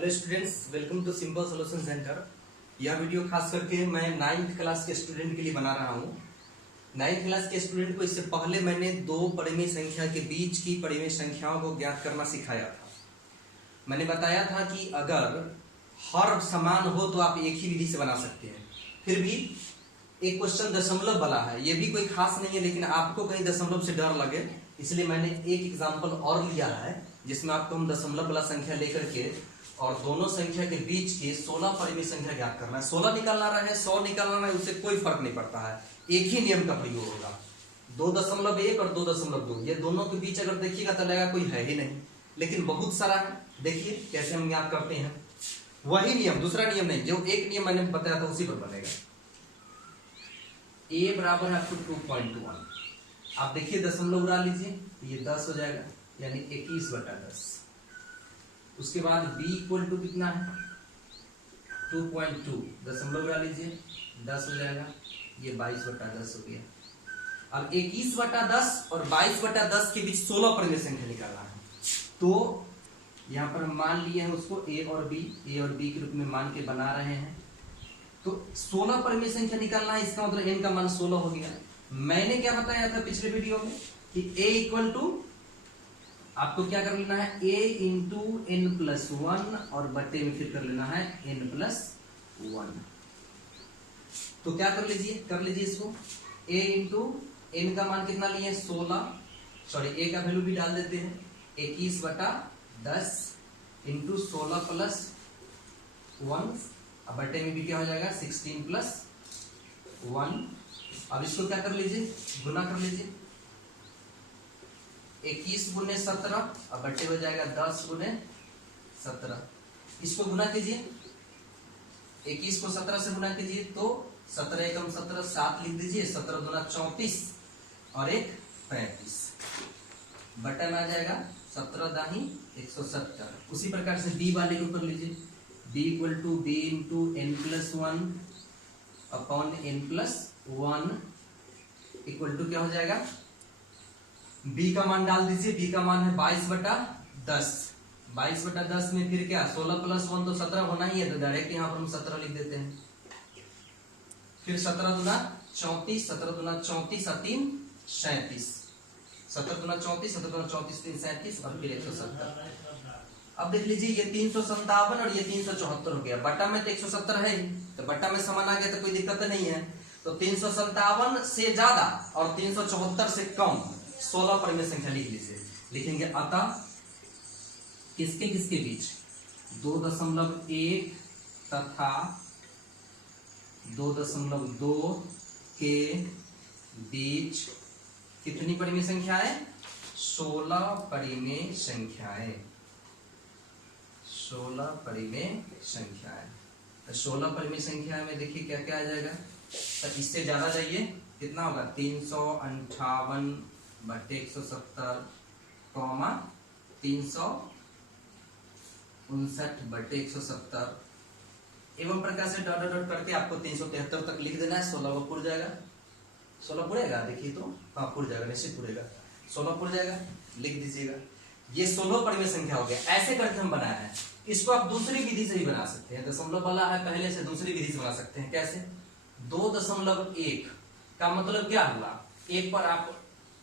Hello students, welcome to simple solution center. यह video खास करके मैं 9th क्लास के स्टूडेंट के लिए बना रहा हूँ। 9th क्लास के स्टूडेंट को इससे पहले मैंने दो परिमेय संख्या के बीच की परिमेय संख्याओं को ज्ञात करना सिखाया था। मैंने बताया था कि अगर हर समान हो तो आप एक ही विधि से बना सकते हैं। फिर भी एक क्वेश्चन दशमलव वाला है, ये भी कोई खास नहीं है, लेकिन आपको कहीं दशमलव से डर लगे इसलिए मैंने एक एग्जाम्पल और लिया है जिसमें आपको हम दशमलव वाला संख्या लेकर के और दोनों संख्या के बीच की 16 परिमेय संख्या ज्ञात करना है। 16 निकालना रहे 100 निकालना है, उससे कोई फर्क नहीं पड़ता है, एक ही नियम का प्रयोग होगा। 2.1 और 2.2 ये दोनों के बीच अगर देखिएगा तो लगेगा कोई है ही नहीं, लेकिन बहुत सारा है। देखिए कैसे हम ज्ञात करते हैं, वही नियम, दूसरा नियम नहीं, जो एक नियम मैंने बताया था उसी पर बनेगा। a बराबर है 2.1। आप देखिए दशमलव उड़ा लीजिए, ये 10 हो जाएगा, यानी 21/10। उसके बाद b इक्वल टू कितना है 2.2, दशमलव उड़ा लीजिए 10 हो जाएगा, ये 22/10 हो गया। अब 21/10 और 22/10 के बीच 16 परिमेय संख्या निकालना है। तो यहाँ पर हम मान लिए हैं उसको a और b के रूप में मान के बना रहे हैं। तो 16 परिमेय संख्या निकालना है, इसका मतलब n का मान 16 हो गया। मैंने क्या बताया था पिछले वीडियो में कि a इक्वल टू आपको क्या कर लेना है a इंटू n+1 और बट्टे में फिर कर लेना है n+1। तो क्या कर लीजिए इसको a इंटू n का मान कितना लिए 16, सॉरी a का वैल्यू भी डाल देते हैं 21/10 इंटू 16+1, अब बट्टे में भी क्या हो जाएगा 16+1। अब इसको क्या कर लीजिए गुना कर लीजिए 21 गुने 17, अब बट्टे हो जाएगा 10 गुने 17। इसको गुना कीजिए, 21 को 17 से गुना कीजिए तो 17 एकम 17 7 लिख दीजिए, 17 दूना 34 और 1 35, बटन आ जाएगा 17 दाही 170। उसी प्रकार से b वाले को कर लीजिए, b equal to b into n+1 upon n+1 equal to क्या हो जाएगा, b का मान डाल दीजिए, b का मान है 22/10। 22/10 में फिर क्या 16+1 तो 17 होना ही है, तो डायरेक्ट यहाँ पर हम 17 लिख देते हैं। फिर 17 दूना 34, 17 दूना 34 और 3 37, 17 दूना 34, 17 दूना 34 3 37 और फिर 170। अब देख लीजिए ये 357 और ये 374 हो गया, बट्टा में तो 170 है, तो बट्टा में समान आ गया तो कोई दिक्कत नहीं है। तो 357 से ज्यादा और 374 से कम 16 परिमेय संख्या लिख लीजिए। लिखेंगे अतः किसके किसके बीच 2.1 तथा 2.2 के बीच कितनी परिमेय संख्याएं 16 परिमेय संख्याएं, 16 परिमेय संख्याएं। तो 16 परिमेय संख्या में देखिए क्या क्या आ जाएगा, तो इससे ज्यादा जाइए कितना होगा 358/170 कॉमा 359/170 एवं प्रकार से डॉट डॉट करके आपको 373 तक लिख देना है। 16 को पुर जाएगा, 16 पुरेगा, देखिए तो हाँ पुर जाएगा, निश्चित पुरेगा, 16 पुर जाएगा, लिख दीजिएगा। ये 16 परिमेय संख्या हो गया। ऐसे करके हम बनाया है, इसको आप दूसरी विधि से भी बना सकते हैं। दशमलव वाला है पहले से, दूसरी विधि से बना सकते हैं। कैसे 2.1 का मतलब क्या हुआ, एक पर आप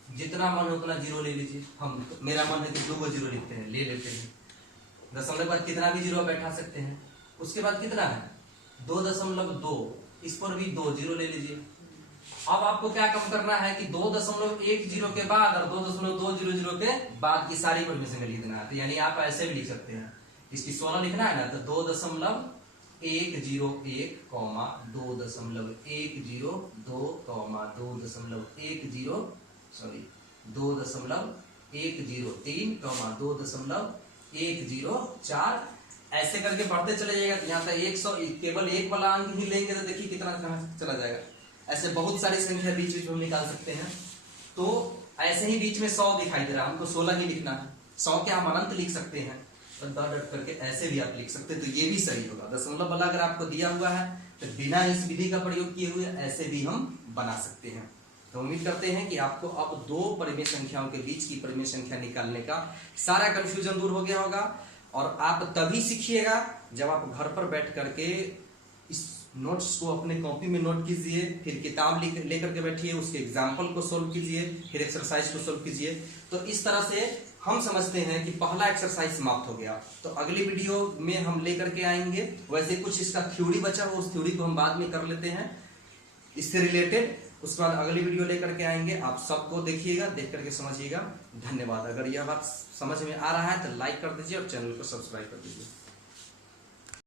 जितना मन हो उतना जीरो ले लीजिए। हम मेरा मन है कि 2 जीरो लिखते हैं, ले लेते हैं। दशमलव के बाद कितना भी जीरो बैठा सकते हैं। उसके बाद कितना है 2.2, इस पर भी 2 जीरो ले लीजिए। अब आपको क्या कम करना है कि 2.10 के बाद और 2.200 के बाद की सारी परिमेय संख्या लिख देना है। तो यानी आप ऐसे भी लिख सकते हैं, इसकी 16 लिखना है ना, तो 2.101, 2.102, 2.103, 2.104 ऐसे करके बढ़ते चले जाएगा। तो यहाँ तक 100 केवल एक वाला अंक ही लेंगे तो देखिए कितना कहाँ चला जाएगा। ऐसे बहुत सारी संख्या बीच में हम निकाल सकते हैं। तो ऐसे ही बीच में 100 दिखाई दे रहा है, हमको 16 ही लिखना है। 100 के हम अनंत लिख सकते हैं, तो डॉट डॉट करके ऐसे भी आप लिख सकते हैं, तो ये भी सही होगा। दशमलव वाला अगर आपको दिया हुआ है तो बिना इस विधि का प्रयोग किए हुए ऐसे भी हम बना सकते हैं। तो उम्मीद करते हैं कि आपको अब दो परिमेय संख्याओं के बीच की परिमेय संख्या निकालने का सारा कंफ्यूजन दूर हो गया होगा और आप तभी सीखिएगा जब आप घर पर बैठ करके इस नोट्स को अपने कॉपी में नोट कीजिए, फिर किताब लेकर के बैठिए, उसके एग्जाम्पल को सोल्व कीजिए, फिर एक्सरसाइज को सोल्व कीजिए। तो इस तरह से हम समझते हैं कि पहला एक्सरसाइज समाप्त हो गया। तो अगली वीडियो में हम लेकर के आएंगे, वैसे कुछ इसका थ्योरी बचा हो, उस थ्योरी को हम बाद में कर लेते हैं इससे रिलेटेड। उसके बाद अगली वीडियो लेकर के आएंगे, आप सबको देखिएगा, देख करके समझिएगा। धन्यवाद। अगर यह बात समझ में आ रहा है तो लाइक कर दीजिए और चैनल को सब्सक्राइब कर दीजिए।